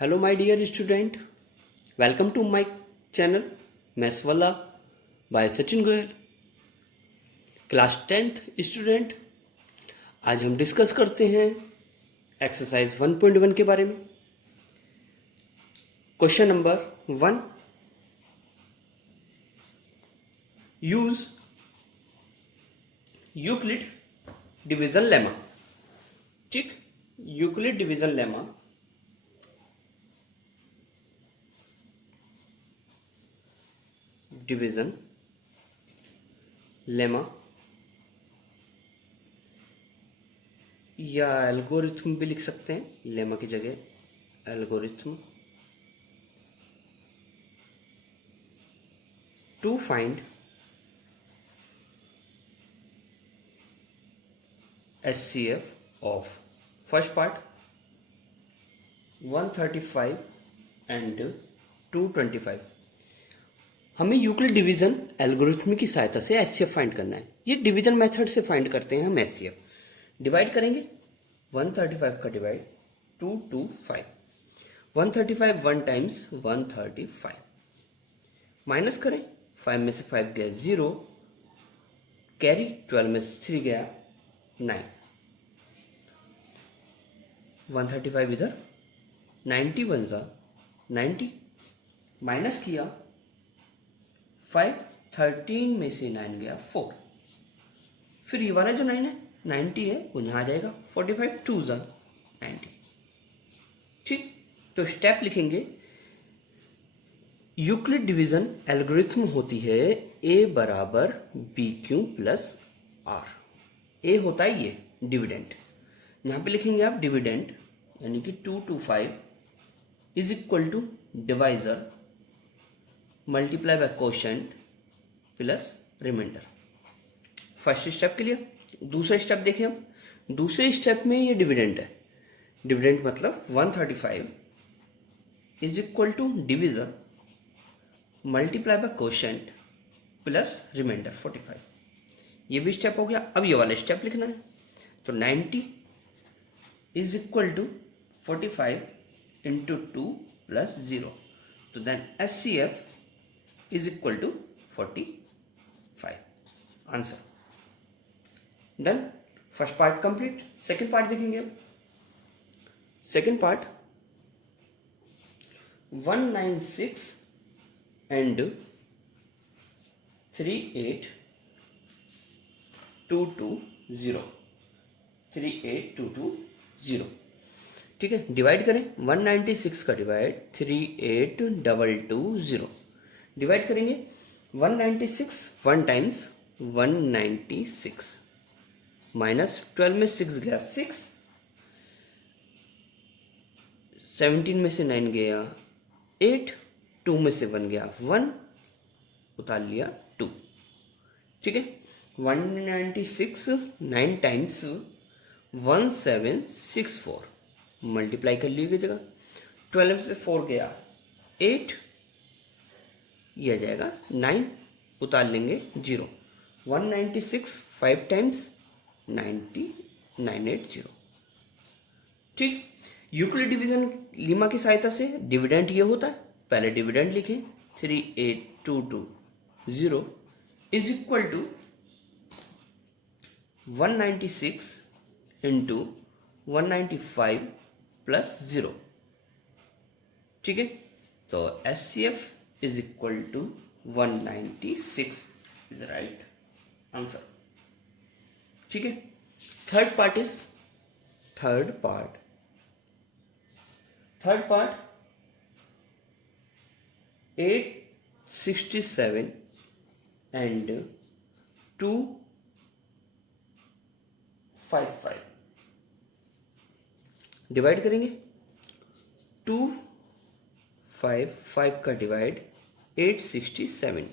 Hello my dear student, welcome to my channel maths वाला by Sachin Goyal. Class 10th student, आज हम discuss करते हैं एक्सरसाइज 1.1 के बारे में। Question number 1, use Euclid division lemma. ठीक, Euclid division lemma division lemma या एल्गोरिथम भी लिख सकते हैं, लेमा की जगह algorithm, to find HCF of first part 135 and 225। हमें यूक्लिड डिवीजन एल्गोरिथम की सहायता से HCF फाइंड करना है। ये डिवीजन मेथड से फाइंड करते हैं हम HCF। डिवाइड करेंगे 135 का डिवाइड 225, 135 1 टाइम्स 135, माइनस करें 5 में से 5 गया 0, कैरी 12 में से 3 गया 9, 135 इधर 91 जा 90, माइनस किया 5, 13 में से 9 गया 4, फिर ये वाला जो 9 है 90 है वो यहाँ आ जाएगा, 45 2 जा 90। ठीक, तो स्टेप लिखेंगे। यूक्लिड डिवीजन एल्गोरिथम होती है A बराबर BQ प्लस R। A होता है ये डिविडेंड, यहाँ पे लिखेंगे आप डिविडेंड, यानी कि 225 is equal to divisor multiply by quotient plus remainder. First step के लिए। दूसरे स्टेप देखें हम, दूसरे स्टेप में ये डिविडेंड है, डिविडेंड मतलब 135 is equal to divisor multiply by quotient plus remainder 45। ये भी स्टेप हो गया। अब ये वाला स्टेप लिखना है, तो 90 is equal to 45 into 2 plus 0, तो then HCF is equal to 45। Answer done. First part complete. Second part देखेंगे अब। Second part 196 and 38220, 38220। ठीक है, डिवाइड करें 196 का डिवाइड 38220, डिवाइड करेंगे 196 1 टाइम्स 196, माइनस 12 में 6 गया 6, 17 में से 9 गया 8, 2 में से 1 गया 1, उतार लिया 2। ठीक है, 196 9 टाइम्स 1764, मल्टीप्लाई कर लीजिए जगह, 12 से 4 गया 8, यह जाएगा 9, उतार लेंगे 0, 196 5 टाइम्स 980। ठीक, यूक्लिड डिवीजन लीमा की सहायता से डिविडेंड ये होता है। पहले डिविडेंड लिखें 38220 is equal to 196 into 195 plus 0। ठीक है, तो HCF is equal to 196 is the right answer। ठीक है, थर्ड पार्ट 867 and 255, डिवाइड करेंगे 255 का डिवाइड 867,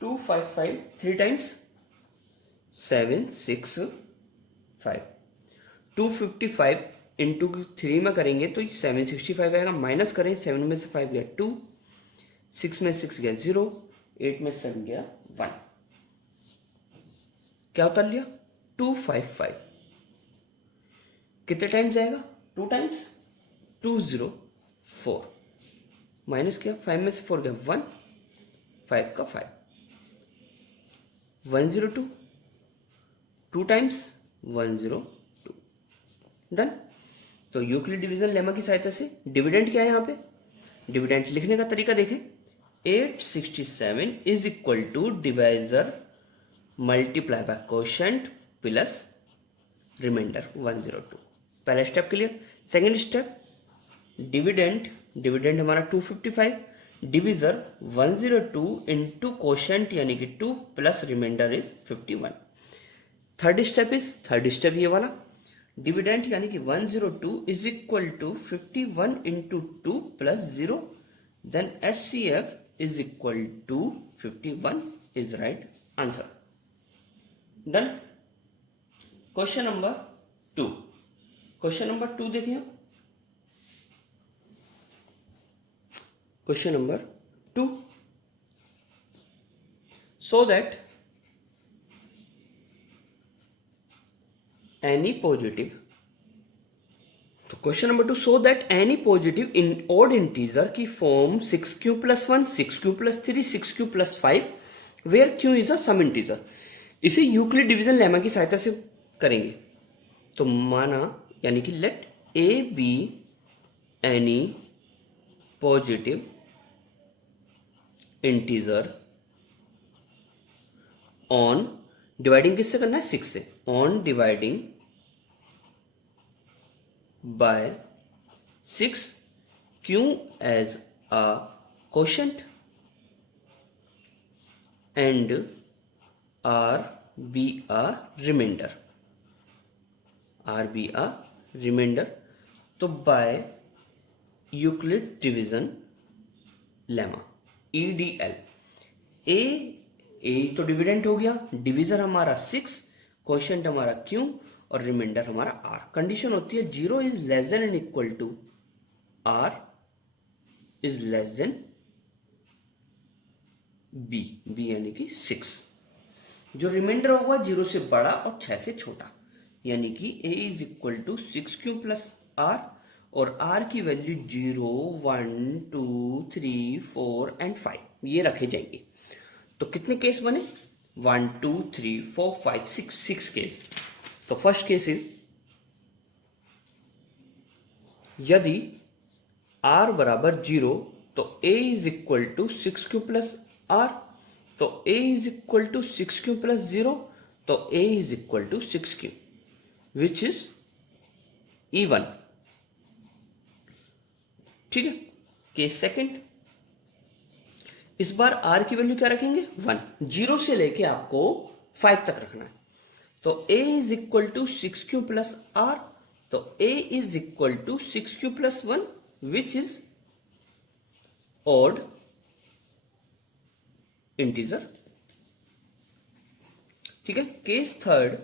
255 3 टाइम्स 765, 255 इंटू 3 में करेंगे तो 765 आएगा, माइनस करें 7 में से 5 गया 2, 6 में 6 गया 0, 8 में 7 गया 1, क्या उतार लिया 255। कितने टाइम्स आएगा 2 टाइम्स 204 माइनस किया, 5 में से 4 गया 1, 5 का 5, 102 2 टाइम्स 102 डन। तो यूक्लिड डिवीजन लेमा की सहायता से डिविडेंड क्या है यहाँ पे, डिविडेंड लिखने का तरीका देखें, 867 is equal to divisor multiply by quotient plus remainder 102। पहला step clear. Second step, dividend हमारा 255, डिविजर 102 इंटू कोशेंट यानी कि 2 plus remainder is 51। Third step ये वाला, डिविडेंड यानी कि 102 is equal to 51 into 2 plus 0, then HCF is equal to 51 is right answer. Done. Question number 2 देखिए, question number 2, so that any positive, तो question number 2, so that any positive in odd integer की form 6q plus 1, 6q plus 3, 6q plus 5 where q is a some integer. इसे Euclid division lemma की सहायता से करेंगे। तो माना यानी कि let a B any positive integer on, dividing किससे करना है, 6 से, on dividing by 6 q as a quotient and r be a remainder, तो by Euclid division lemma EDL, ए तो डिविडेंड हो गया, डिविजर हमारा 6, क्वोशिएंट हमारा Q और रिमाइंडर हमारा R। कंडीशन होती है 0 is less than and equal to R is less than B यानी कि 6। जो रिमाइंडर होगा 0 से बड़ा और 6 से छोटा, यानी कि A is equal to 6Q plus R और R की वैल्यू 0, 1, 2, 3, 4 एंड 5 ये रखे जाएंगे। तो कितने केस बने, 1, 2, 3, 4, 5, 6 केस। तो फर्स्ट केस इज यदि R बराबर 0 तो A is equal to 6Q plus R, तो A is equal to 6Q plus 0, तो A is equal to 6Q which is even। ठीक है। केस सेकंड, इस बार R की वैल्यू क्या रखेंगे, 1, 0 से लेके आपको 5 तक रखना है। तो A is equal to 6Q plus R, तो A is equal to 6Q plus 1 which is odd integer. ठीक है। Case third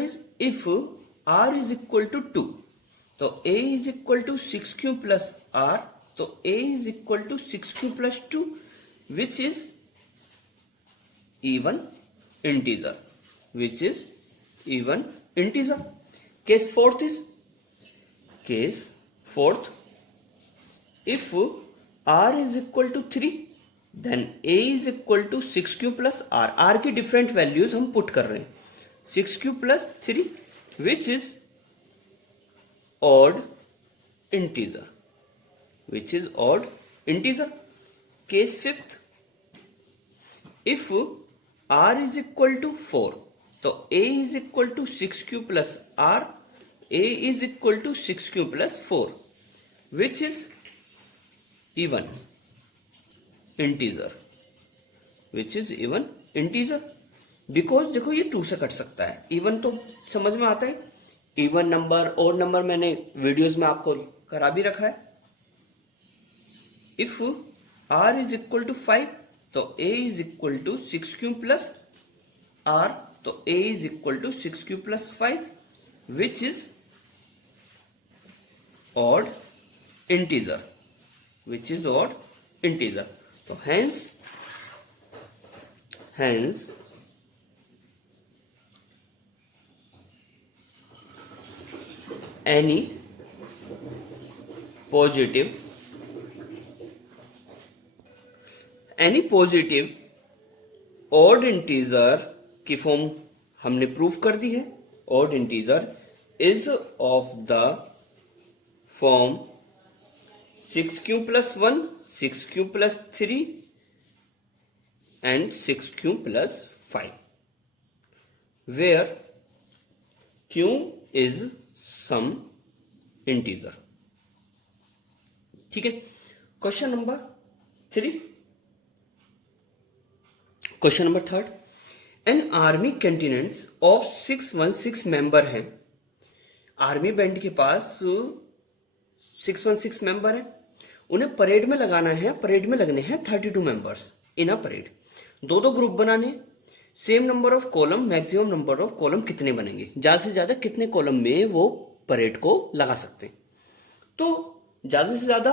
is if R is equal to 2, तो A is equal to 6Q plus R, तो A is equal to 6Q plus 2 which is even integer, Case fourth, if R is equal to 3 then A is equal to 6Q plus R की different values हम put कर रहे हैं, 6Q plus 3 which is odd integer, Case fifth, if R is equal to 4, तो A is equal to 6Q plus R, A is equal to 6Q plus 4 which is even integer, because देखो ये 2 से cut सकता है, even तो समझ में आता है, इवन नंबर और नंबर मैंने वीडियोस में आपको करा भी रखा है। If R is equal to 5, तो A is equal to 6Q plus R, तो A is equal to 6Q plus 5 which is odd integer, तो hence any positive any positive odd integer की फॉर्म हमने प्रूव कर दी है। Odd integer is of the form 6q plus 1, 6q plus 3 and 6q plus 5, where q is some integer। ठीक है। Question number 3, question number 3, an army continents of 616 member है। Army band के पास 616 member है, उन्हें parade में लगाना है। Parade में लगने हैं 32 मेंबर्स इन अ परेड। दो दो ग्रुप बनाने, same number of column, maximum number of column कितने बनेंगे, ज्यादा से ज्यादा कितने कॉलम में वो परेड को लगा सकते हैं। तो ज्यादा से ज्यादा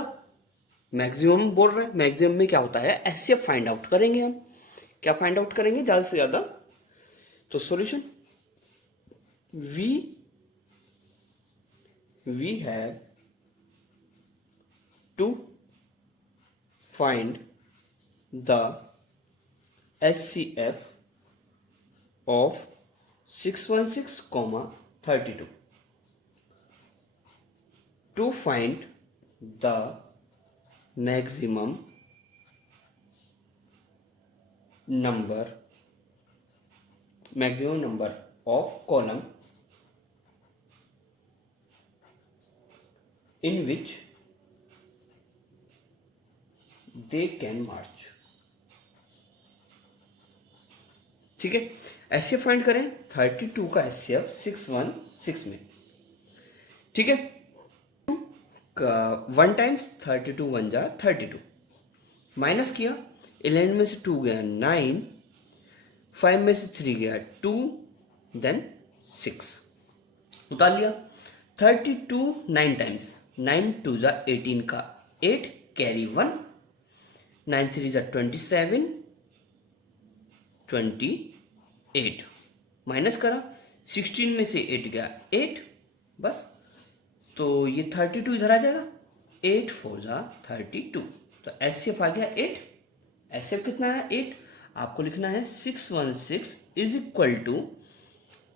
मैक्सिमम बोल रहे हैं। मैक्सिमम में क्या होता है, एचसीएफ फाइंड आउट करेंगे हम। क्या फाइंड आउट करेंगे, ज्यादा से ज्यादा। तो solution, we have to find the HCF of 616, 32 to find the maximum number of column in which they can march। ठीक है। एचसीएफ फाइंड करें 32 का एचसीएफ 616 में। ठीक है। 1 टाइम्स 32 1 जा 32, माइनस किया, 11 में से 2 गया 9, 5 में से 3 गया 2, देन 6 उतार लिया। 32 9 टाइम्स, 9 2 जा 18 का 8, कैरी 1, 9 3 जा 27, 28 माइनस करा, 16 में से 8 गया 8, बस। तो ये 32 इधर आ जाएगा, 8 4 जा 32, तो एचसीएफ आ गया 8। एचसीएफ कितना है 8। आपको लिखना है 616 is equal to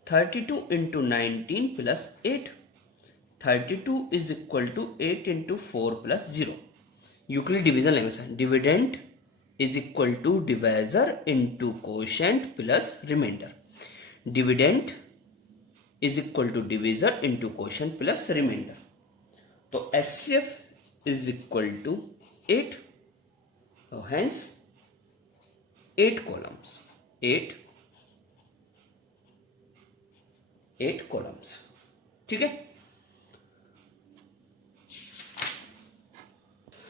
32 into 19 plus 8। 32 is equal to 8 into 4 plus 0। Euclid division लेंगे। Dividend is equal to divisor into quotient plus remainder. Dividend is equal to divisor into quotient plus remainder. तो HCF is equal to 8, तो hence 8 columns, 8 columns. ठीक है।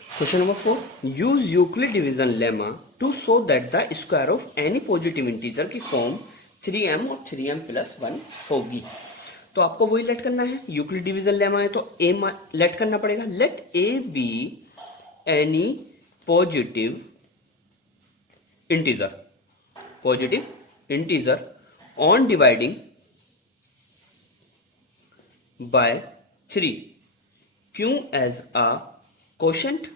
Question number 4, use Euclid division lemma to show that the square of any positive integer की form 3m और 3m plus 1 होगी। तो आपको वही लेट करना है। यूक्लिड डिवीजन लेमा है तो a लेट करना पड़ेगा। Let a B any positive integer on dividing by 3, q as a quotient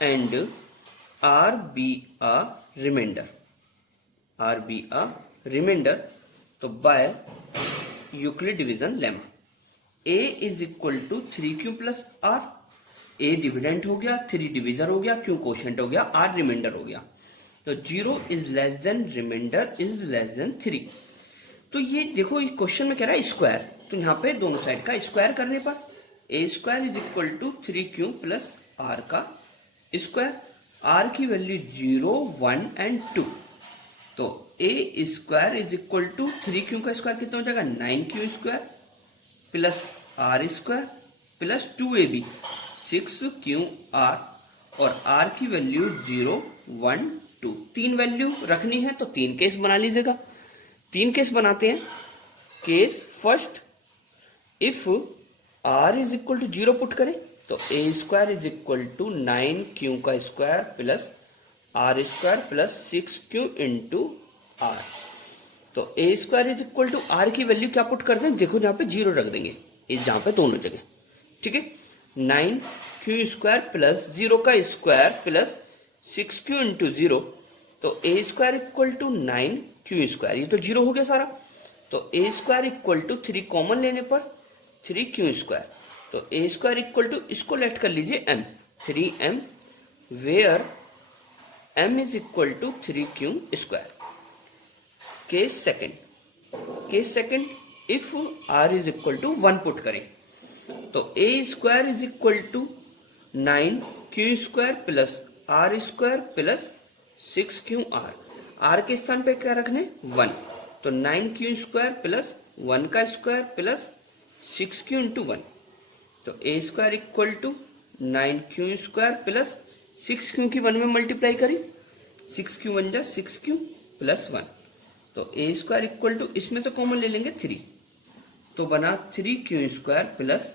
and R be a remainder, तो by Euclid division lemma a is equal to 3q plus r। a dividend हो गया, 3 divisor हो गया, q quotient हो गया, r reminder हो गया। तो 0 is less than remainder is less than 3। तो ये देखो, ये क्वेश्चन में कह रहा है स्क्वायर, तो यहाँ पे दोनों साइड का स्क्वायर करने पर a square is equal to 3q plus r का स्क्वायर। r की वैल्यू 0 1 एंड 2, तो a square is equal to 3q का स्क्वायर कितना हो जाएगा 9q square plus r square plus 2ab 6qr, और r की वैल्यू 0 1 2। 3 वैल्यू रखनी है तो 3 केस बना लीजिएगा। 3 केस बनाते हैं। Case first, if r is equal to 0 put करें तो a square is equal to 9q का square plus r square plus 6q into r। तो a square is equal to r की वैल्यू क्या पुट कर दें, देखो यहाँ पे 0 रख देंगे, जहां पे दोनों जगह ठीक है, 9q² प्लस 0 का स्क्वायर प्लस 6q इंटू 0, तो a² इक्वल टू 9q², ये तो 0 हो गया सारा। तो a² इक्वल टू 3 कॉमन लेने पर 3q², तो a² इक्वल टू, इसको लेट कर लीजिए m, 3m, where m is equal to 3q²। Case second, if r is equal to 1 put करें, तो a² is equal to 9q² plus r² plus 6qr, r के स्थान पे क्या रखने, 1, तो 9q² प्लस 1 का स्क्वायर प्लस 6q इंटू 1, तो a² equal to 9q² plus 6q की 1 में मल्टीप्लाई करी, 6q 1 जा 6q प्लस 1, तो a² इक्वल टू, इसमें से कॉमन ले लेंगे 3, तो बना 3q² प्लस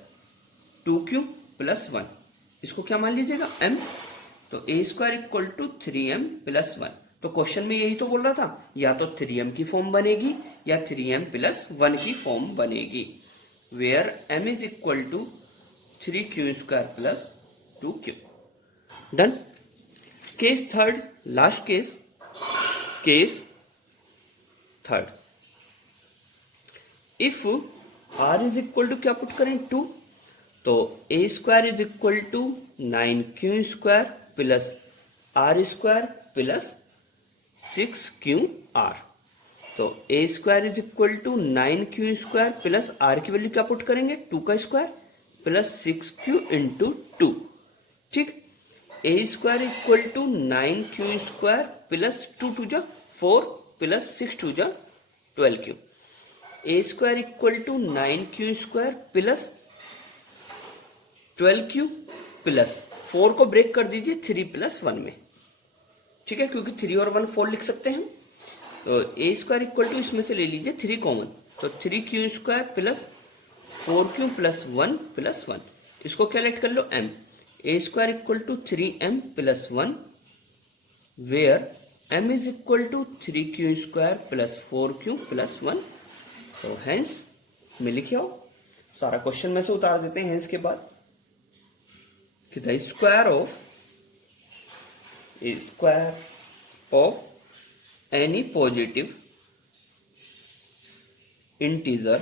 2q प्लस 1, इसको क्या मान लीजिएगा, m, तो a² equal to 3m plus 1। तो क्वेश्चन में यही तो बोल रहा था, या तो 3m की फॉर्म बनेगी या 3m प्लस 1 की फॉर्म बनेगी, where m is equal to 3q² plus 2q। Done. Case third, last case third, if r is equal to, क्या पुट करें, 2, तो a² is equal to 9q² plus r² plus 6qr, तो a² is equal to 9q² plus r की value क्या put करेंगे, 2 का square plus 6q into 2, ठीक। a² equal to 9q² plus 2 2 जा 4 प्लस 6 2 जा 12q, a² equal to 9q² plus 12q plus 4 को break कर दीजिए 3 प्लस 1 में, ठीक है, क्योंकि 3 और 1 4 लिख सकते हैं। तो a² इक्वल टू, इसमें से ले लीजिए 3 कॉमन, तो 3q² plus 4q plus 1 plus 1, इसको क्या लेट कर लो, m, a² equal to 3m plus 1, where m is equal to 3q² plus 4q plus 1, तो हेंस में लिखे आओ, सारा क्वेश्चन में से उतार देते हैं हेंस के बाद, कि the square of any positive integer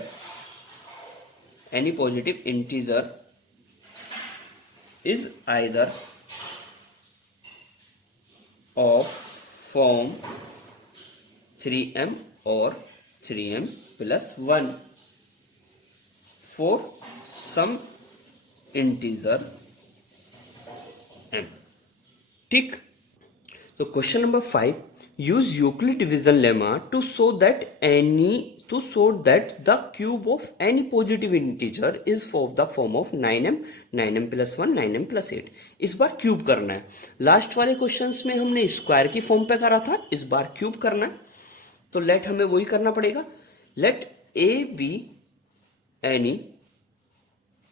is either of form 3m or 3m plus 1 for some integer m, ठीक। तो question number 5, use Euclid division lemma to show that the cube of any positive integer is of the form of 9m, 9m plus 1, 9m plus 8। इस बार cube करना है, last वाले questions में हमने square की form पे करा था, इस बार क्यूब करना है, तो लेट हमें वही करना पड़ेगा। Let a B any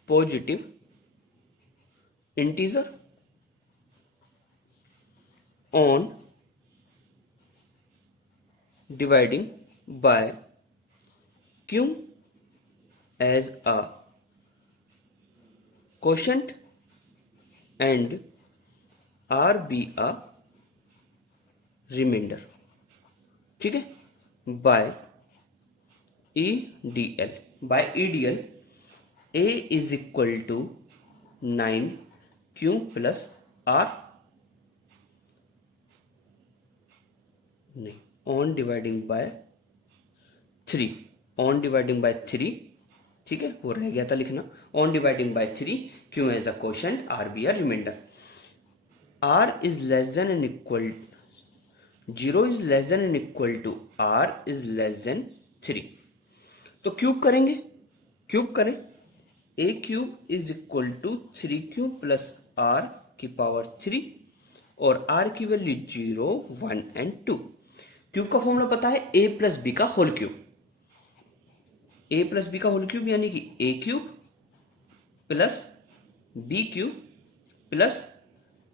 positive integer on dividing by q as a quotient and r be a remainder, ठीक है, by EDL a is equal to 9q plus r, नहीं, ऑन डिवाइडिंग बाय 3, ठीक है, वो रह गया था लिखना, on dividing by 3, q as a quotient, r be r remainder, r is less than and equal, 0 is less than and equal to r is less than 3, तो cube करेंगे, cube करें, a cube is equal to 3q plus r की power 3 और r की value 0, 1 and 2। Cube का formula पता है, a plus b का होल क्यूब, यानी कि a cube plus b cube plus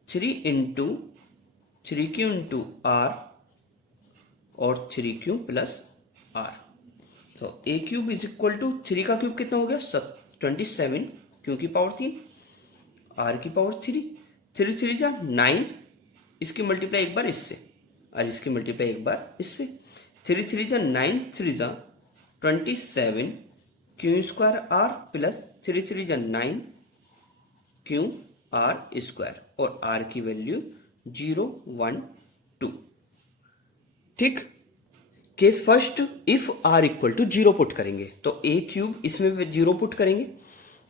3 into 3q into r और 3q प्लस r, तो a cube is equal to 3 का क्यूब कितना हो गया, 27, क्यू की पावर 3, आर की पावर 3, 3 3 जा 9, इसकी मल्टीप्लाई एक बार इससे और इसकी मल्टीप्लाई एक बार इससे, 3 3 जा 9, 3 जा 27 क्यू स्क्वायर आर प्लस 3 3 जा 9 क्यू आर स्क्वायर और आर की वैल्यू 0 1 2। ठीक, case first, if r equal to 0 put करेंगे तो ए क्यूब इसमें 0 पुट करेंगे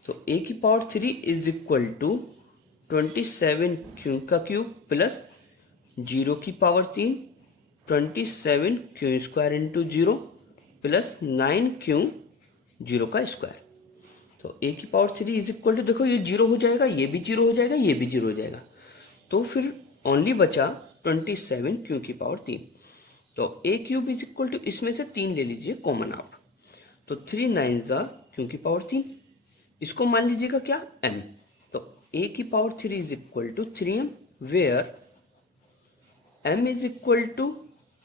तो ए की power 3 is equal to 27 q का क्यूब प्लस 0 की power 3 27 q square into 0 plus 9 q 0 का स्क्वायर। तो ए की पावर 3 इज इक्वल टू, देखो ये 0 हो जाएगा, ये भी 0 हो जाएगा, ये भी 0 हो जाएगा, तो फिर ओनली बचा 27 क्यू की पावर 3। तो ए क्यूब इज इक्वल टू, इसमें से 3 ले लीजिए कॉमन आप, तो 3 9 जा क्यू की पावर 3, इसको मान लीजिएगा क्या m, तो a की power 3 is equal to 3m where m is equal to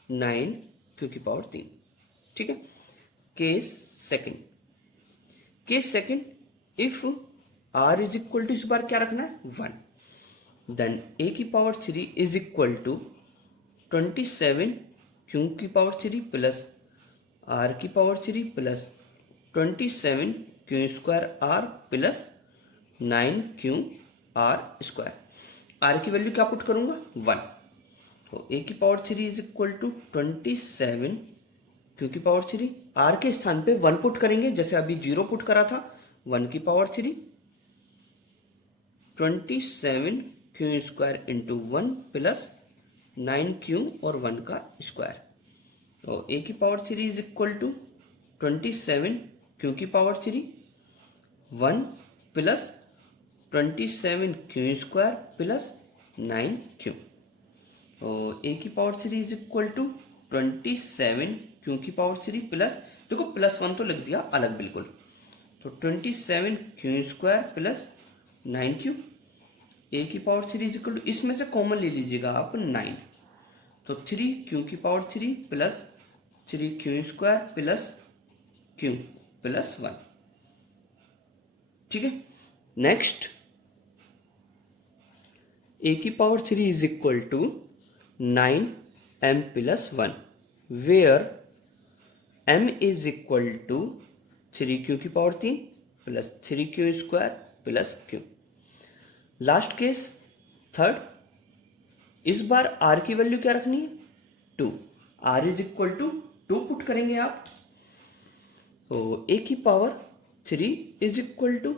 9 q की पावर 3। ठीक है, case second, if r is equal to, इस बार क्या रखना है 1, देन a की power 3 is equal to 27 q की पावर 3 प्लस r की power 3 plus 27 q square r plus 9 q r square. R की वैल्यू क्या पुट करूंगा 1, तो ए की power 3 is equal to 27 q की पावर 3, आर के स्थान पे 1 पुट करेंगे जैसे अभी 0 पुट करा था, 1 की power 3 27 q square into 1 plus 9 q और 1 का स्क्वायर। तो ए की power 3 is equal to 27 q की power 3 1 plus 27 q square plus 9 q. तो ए की power 3 is equal to 27 q की पावर 3 प्लस, देखो प्लस 1 तो लग दिया अलग बिल्कुल, तो 27 q square plus 9 q. A की पावर 3 इज इक्वल टू, इसमें से कॉमन ले लीजिएगा आप 9, तो 3 क्यू की power 3 plus 3 q square plus q plus 1। ठीक है, नेक्स्ट ए की power 3 is equal to 9m plus 1 where m is equal to 3 q की power 3 plus 3 q square plus q. Last case third, इस बार r की value क्या रखनी है 2, r is equal to 2 put करेंगे आप, तो a की power 3 is equal to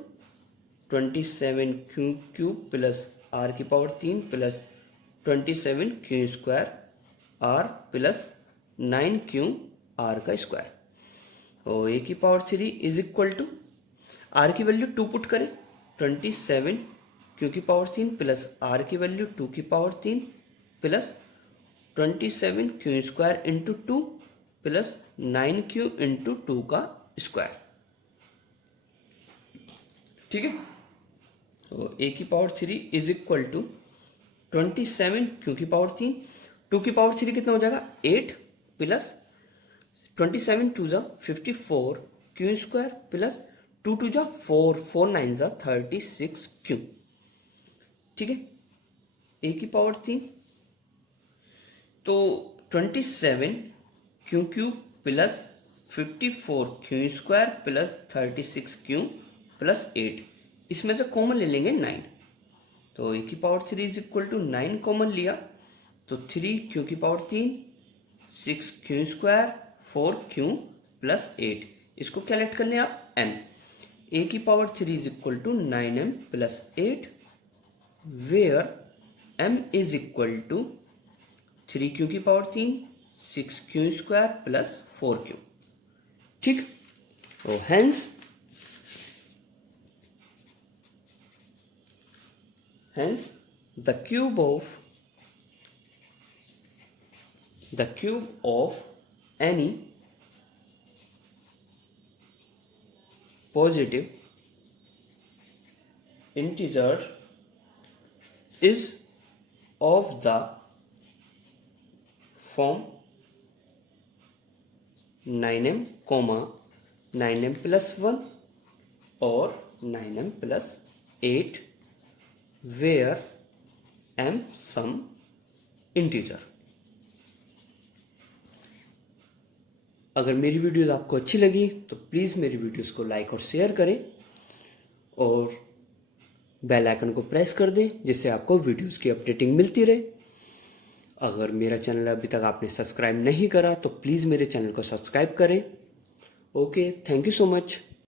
27 q cube plus r की power 3 plus 27 q square r plus 9 q r का स्क्वायर। तो a की power 3 is equal to, r की वैल्यू 2 पुट करें, 27 क्यू की पावर 3 प्लस r की वैल्यू 2 की power 3 plus 27 q square into 2 plus 9 q into 2 का स्क्वायर। ठीक है, तो a की power 3 is equal to 27 q की पावर 3, 2 की पावर 3 कितना हो जाएगा 8 प्लस 27 2 जा 54 क्यू स्क्वायर प्लस 2 2 जा 4 4 9 जा 36 क्यू। ठीक है, a की पावर 3, तो 27 q cube plus 54 Q square plus 36 Q plus 8, इसमें से कॉमन ले लेंगे 9, तो ए की power 3 is equal to 9 common लिया, तो 3 क्यू की power 3 6 q square 4 q plus 8, इसको क्या लेट कर लें आप m, ए की power 3 is equal to 9m plus 8 where m is equal to 3 q की power 3 6 q square plus 4 q. ठीक, तो hence the cube of any positive integer is of the form 9m, 9m plus 1 or 9m plus 8 where m some integer। अगर मेरी videos आपको अच्छी लगी तो please मेरी वीडियोस को लाइक और शेयर करें और बेल आइकन को प्रेस कर दें जिससे आपको वीडियोस की अपडेटिंग मिलती रहे। अगर मेरा चैनल अभी तक आपने सब्सक्राइब नहीं करा तो प्लीज़ मेरे चैनल को सब्सक्राइब करें। Okay, thank you so much.